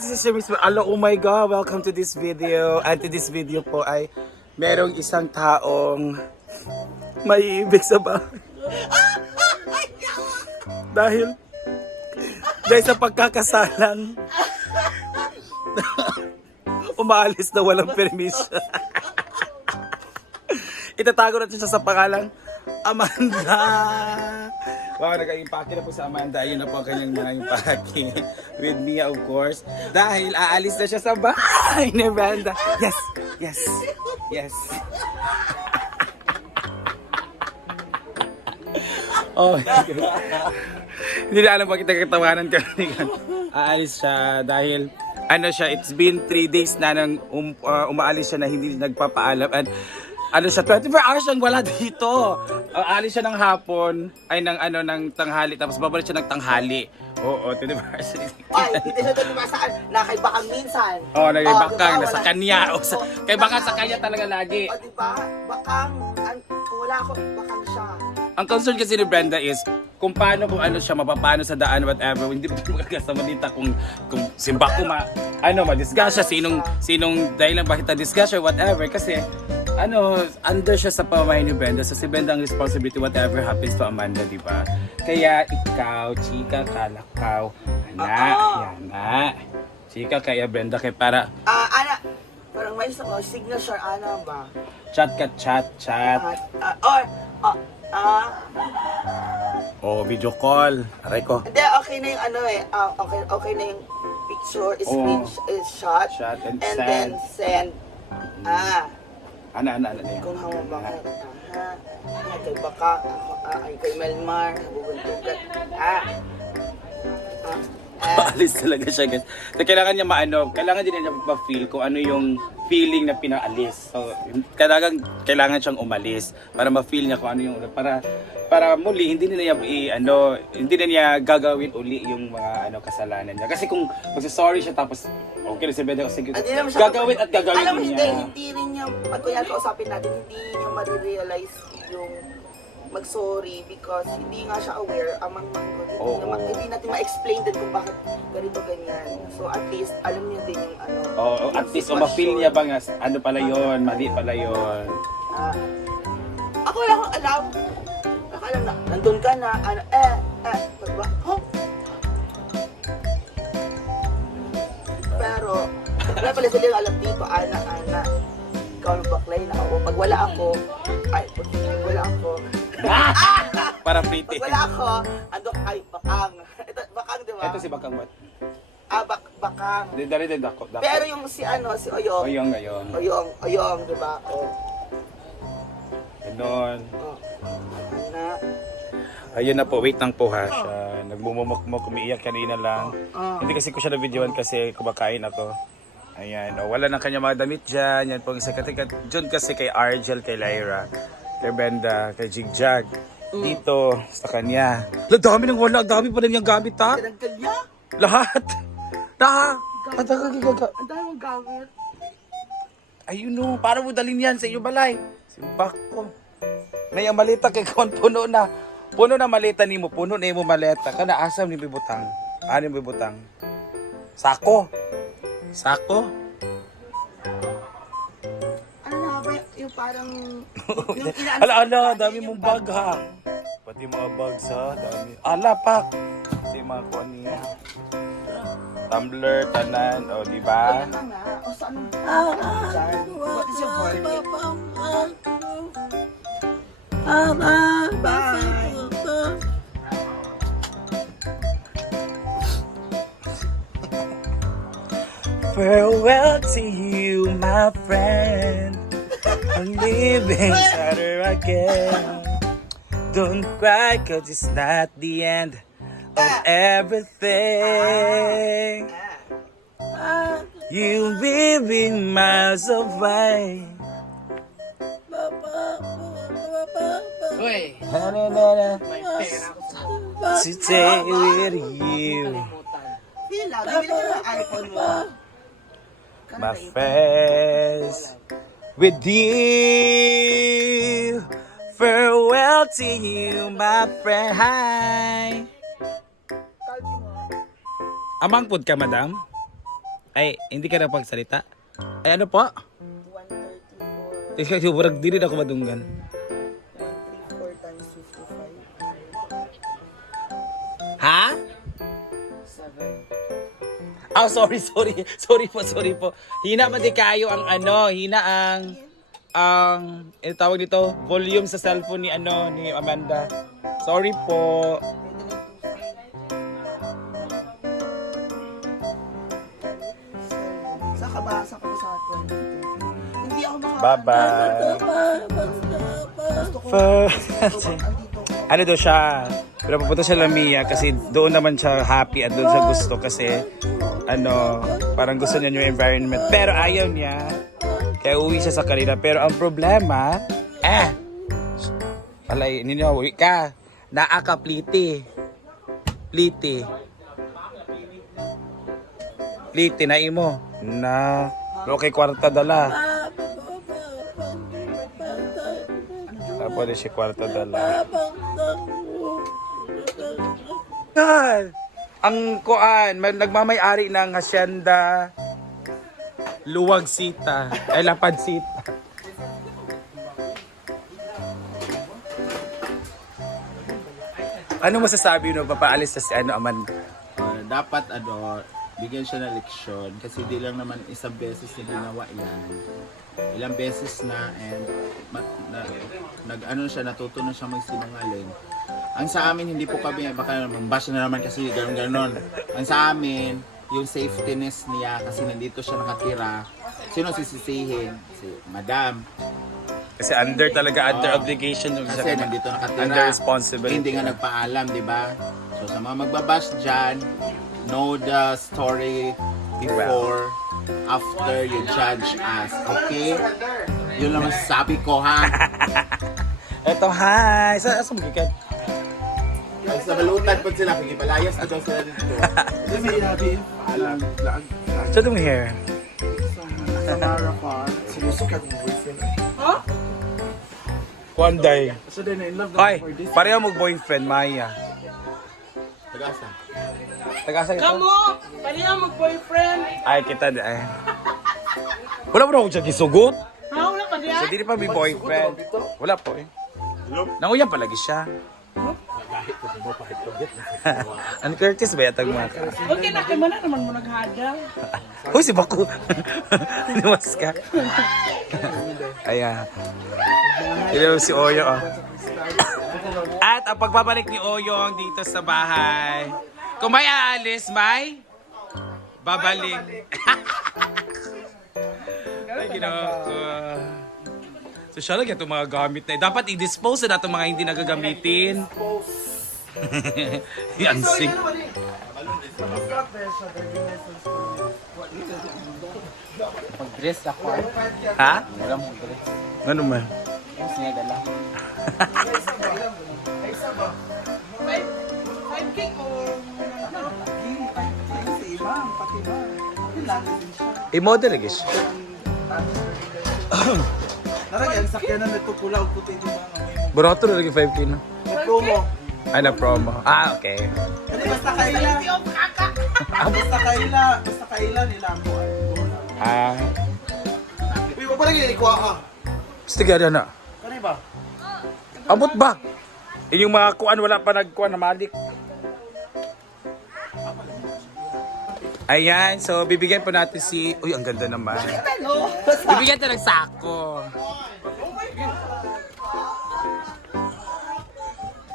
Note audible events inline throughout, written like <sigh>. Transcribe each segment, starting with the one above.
guys, this is Miss Hello, oh my god, welcome to this video. And to this video po ay merong isang taong may ibig sa bahay. dahil dahil sa pagkakasalan umaalis na walang permission. <laughs> Itatago natin siya sa pangalang Amanda. Wow, nag-impake na po sa Amanda. Ayun na po ang kanyang mga impake. With Mia, of course. Dahil aalis na siya sa bahay ni Amanda. Yes, yes, yes. <laughs> oh. Hindi na alam bakit nagkatawanan kami. Aalis siya dahil ano siya, it's been 3 days na nang um, uh, umaalis siya na hindi nagpapaalam. And ano siya, 24 hours siyang wala dito. Uh, alis siya ng hapon, ay ng ano, ng tanghali, tapos babalik siya ng tanghali. Oo, 24 hours. Ay, hindi siya doon lumasaan. Nakaibakang minsan. Oo, oh, nagibakang, diba? nasa Wala- kanya. O, sa, kay baka nasa- sa kanya talaga lagi. O, diba? Bakang, an, wala ako, bakang siya. Ang concern kasi ni Brenda is kung paano kung ano siya mapapano sa daan whatever hindi mo <laughs> magkasamalita kung kung simba ko ma ano ma-discuss siya sinong sinong dahilan bakit na-discuss or whatever kasi ano under siya sa pamamahay ni Brenda. So si Brenda ang responsibility whatever happens to Amanda di ba? Kaya ikaw chika kalakaw ana Oo. yan na chika kaya Brenda kay para Ah, ana, parang may uh, signature, ana ba? chat ka chat chat. Ah, ah, or, ah, ah, o video call. Aray ko. Hindi, okay na yung ano eh, ah, okay, okay na yung picture, Oo. screen is shot, Shot and then send. Ah, ana ana ana na yan. kung hawa ba ka, ah, ah, kay Baka, ah, ay kay Melmar, bubuntugan, ah, ah, ah, Paalis talaga siya guys. So, kailangan niya maano, kailangan din niya ma-feel kung ano yung feeling na pinaalis. So, kailangan, kailangan siyang umalis para ma-feel niya kung ano yung, para, para muli, hindi nila niya, i, ano, hindi na niya gagawin uli yung mga ano kasalanan niya. Kasi kung magsasorry siya tapos, okay na si Beda, sige, Hindi naman siya- gagawin at gagawin Alam mo, niya. hindi, hindi rin niya, pag kuya kausapin natin, hindi niya marirealize yung mag-sorry because hindi nga siya aware amang hindi, Oo. naman, hindi natin ma-explain din kung bakit ganito ganyan. So at least alam niya din yung ano. Oh, yung at least, o sitwasyon. ma-feel niya ba nga, ano pala yon mali pala yon Ah. ako wala akong alam. Nakalam na, nandun ka na, ano, eh, eh, diba? Huh? Pero, wala pala sila yung alam dito, ana, ana. Ikaw ang baklay na ako. Pag wala ako, ay, pag wala ako, <laughs> Para pretty. pag wala ako, ando ay, bakang. Ito, bakang, di ba? Ito si Bakang Wat. Ah, bak, bakang. Di dali din dako. dako. Pero yung si ano, si Oyong, Oyong ngayon. Oyong, Oyong, di ba? Oh, Ganon. oh. Ayun na po, wait lang po ha. Siya, nagmumukmok, umiiyak kanina lang. Hindi kasi ko siya na-videoan kasi kumakain ako. Ayan, oh, wala nang kanya mga damit dyan. Yan po, isa katikat. Diyan kasi kay Argel, kay Lyra, kay Brenda, kay Jigjag. Dito, sa kanya. La, dami nang wala. Dami pa rin yung gamit ha. Tinanggal niya? Lahat. Ta. Ang. Ang dami mong gamit. Ayun no, para mo dalhin yan sa iyo balay. Simbak ko. May ang malita kay kon puno na. Puno na malita nimo, puno na imo maleta. Kana asam ni bibutang. Ano ni bibutang? Sako. Sako. Ano na ba yung parang... <laughs> yung inaano ala, ala, dami yung mong bag ha. Pati mga bags ha, dami. Ala, pak. Pati mga kuha niya. Tumbler, tanan, o, di ba? Ano na nga? O. Farewell to you, my friend. I'm leaving Saturday again. Don't cry, cause it's not the end of everything. You'll be in miles away. Uy, may pera ako sa To stay with you, kalimutan. Sila, bibili ka ng iPhone mo. My friends. With you, farewell to you, my friend. Hi. Amang pud ka, madam? Ay, hindi ka na pagsalita? Ay, ano po? 134. Tingnan ko, burag dili na ako madunggan. 134 times 55. Ha? 7. Ah, sorry, sorry. <laughs> Sorry po, sorry po. Hina ba di kayo ang ano, hina ang ang ano tawag dito, volume sa cellphone ni ano ni Amanda. Sorry po. Sa ka ba? Sa ka ba sa 22? Hindi ako maka... Bye-bye. Gusto ko. Fa- Andito ko. ano daw siya, pero pupunta siya Lamia kasi doon naman siya happy at doon siya gusto kasi ano, parang gusto niya yung environment. Pero ayaw niya. Kaya uwi siya sa kanila. Pero ang problema, eh, alay, ninyo, uwi ka. Naa ka pliti. Pliti. Pliti na imo. Na, okay kwarta dala. Tapos siya kwarta dala. Yan! Ang kuan, may- nagmamay-ari ng hacienda Luwag Sita. Ay, Lapad Sita. Ano masasabi nung papaalis sa si ano, Amanda? Uh, dapat ano, bigyan siya ng leksyon kasi di lang naman isang beses na ginawa yan. Ilang beses na and ma, na, nag ano siya natuto na siya magsinungaling. Ang sa amin hindi po kami baka bash na naman kasi ganun ganon. Ang sa amin yung safetyness niya kasi nandito siya nakatira. Sino sisisihin? Si Madam. Kasi under talaga, under Oo. obligation yung Kasi nandito nakatira. Under responsibility. Hindi nga nagpaalam, di ba? So sa mga magbabash dyan, know the story before, after you judge us. Okay? Yun lang masasabi ko, ha? <laughs> Eto, hi! Sa, sa magikan? Pag sa balutan po sila, pagipalayas na daw sila dito. Hindi sinabi, alam, laan. Sa itong hair. Samara Park. Sinusukat mo boyfriend. Kuanday. So then, in love Ay, pareho mo boyfriend, Maya. Tagasa. Tagasa ito? Kamu, pareha mag-boyfriend. Ay, kita di ay. Wala mo na akong siya gisugot. Ha, wala ka diya? So, di pa may boyfriend. Wala po eh. Nanguyan palagi siya. <laughs> Ang Curtis ba yatag mga ka? Okay na, kay mana naman mo naghadal. <laughs> Uy, si Baku. <laughs> Niwas ka. Ayan. Hello si Oyo. Oh. <coughs> At ang pagbabalik ni Oyong dito sa bahay. Kung may aalis, may babalik. Ay, ginawa ko. So, siya lang itong mga gamit na. Dapat i-dispose na itong mga hindi nagagamitin. <laughs> Yan, sing. Mag-dress ako. Ha? Wala mo dress. Ano man? Yung sinadala. 5K o Si Imam, pati ba? Pati lagi din siya. I-model lagi <coughs> <coughs> siya. Naragyan, sakyanan nito pula o puti di ba? Burato na lagi 5K na. May promo. Ay, na promo. Ah, okay. Kasi basta kaila. Ah, basta kaila. Basta kaila nila ako. Ah, Uy, wag pa lagi ikuha ka. gusto gada na. Kani ba? Abot ba? Yun yung mga kuan, wala pa nagkuan na malik. Ayan, so bibigyan po natin si... Uy, ang ganda naman. Bibigyan tayo ng sako.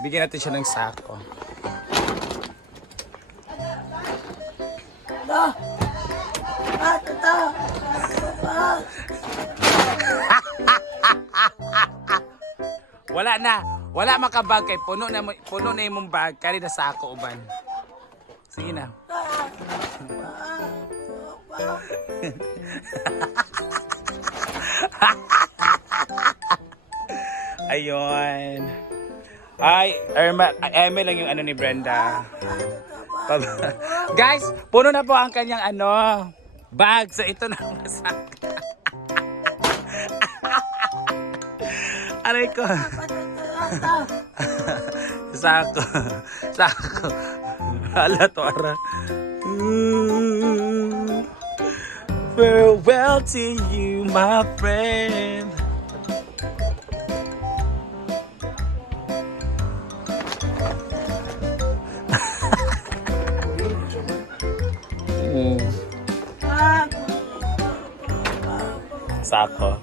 Bigyan natin siya ng sako. Wala na. Wala makabag kay puno na puno na imong bag kali na sako uban. Sige na. <laughs> Ayun. Ay, Irma, Eme lang yung ano ni Brenda. <laughs> Guys, puno na po ang kanyang ano, bag. So ito na masak. <laughs> Aray ko. Sako. Sako. Hala to ara. Mm. Farewell to you, my friend. Mm. Sako.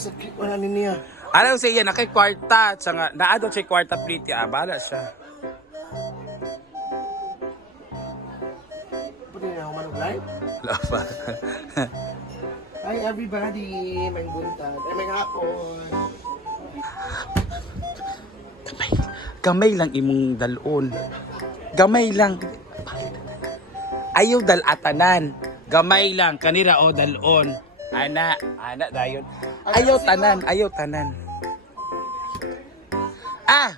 Sakit wala ni niya. Alam sa iya, nakay kwarta. Tsanga, naado siya kwarta pliti. Ah, bala siya. Wala pa. Hi everybody! May buntag. Ay, may hapon. Gamay. Gamay lang imong dalon. Gamay lang. Ayaw dalatanan. Gamay lang. Kanira o dalon. Ana. Ana dayon. Ayaw tanan. Ayaw tanan. Ah!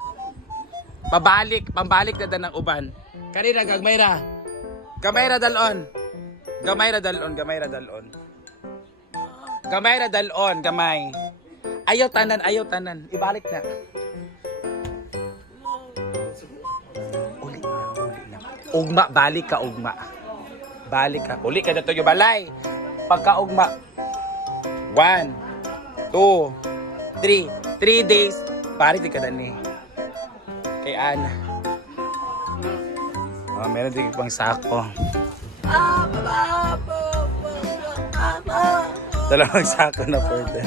Pabalik. Pambalik na dan ng uban. Kanira gagmay ra. Gamay ra dalon. Gamay ra dalon. Gamay ra dalon. Gamay ra dalon. Gamay. Ayaw tanan. Ayaw tanan. Ibalik na. Uli na, uli na. Ugma, balik ka, ugma. Balik ka. Uli ka na to yung balay. Pagka ugma. One, two, three. Three days. Di ka na ni. Kay Ana. Oh, meron din pang sako. Dalawang sako na pwede.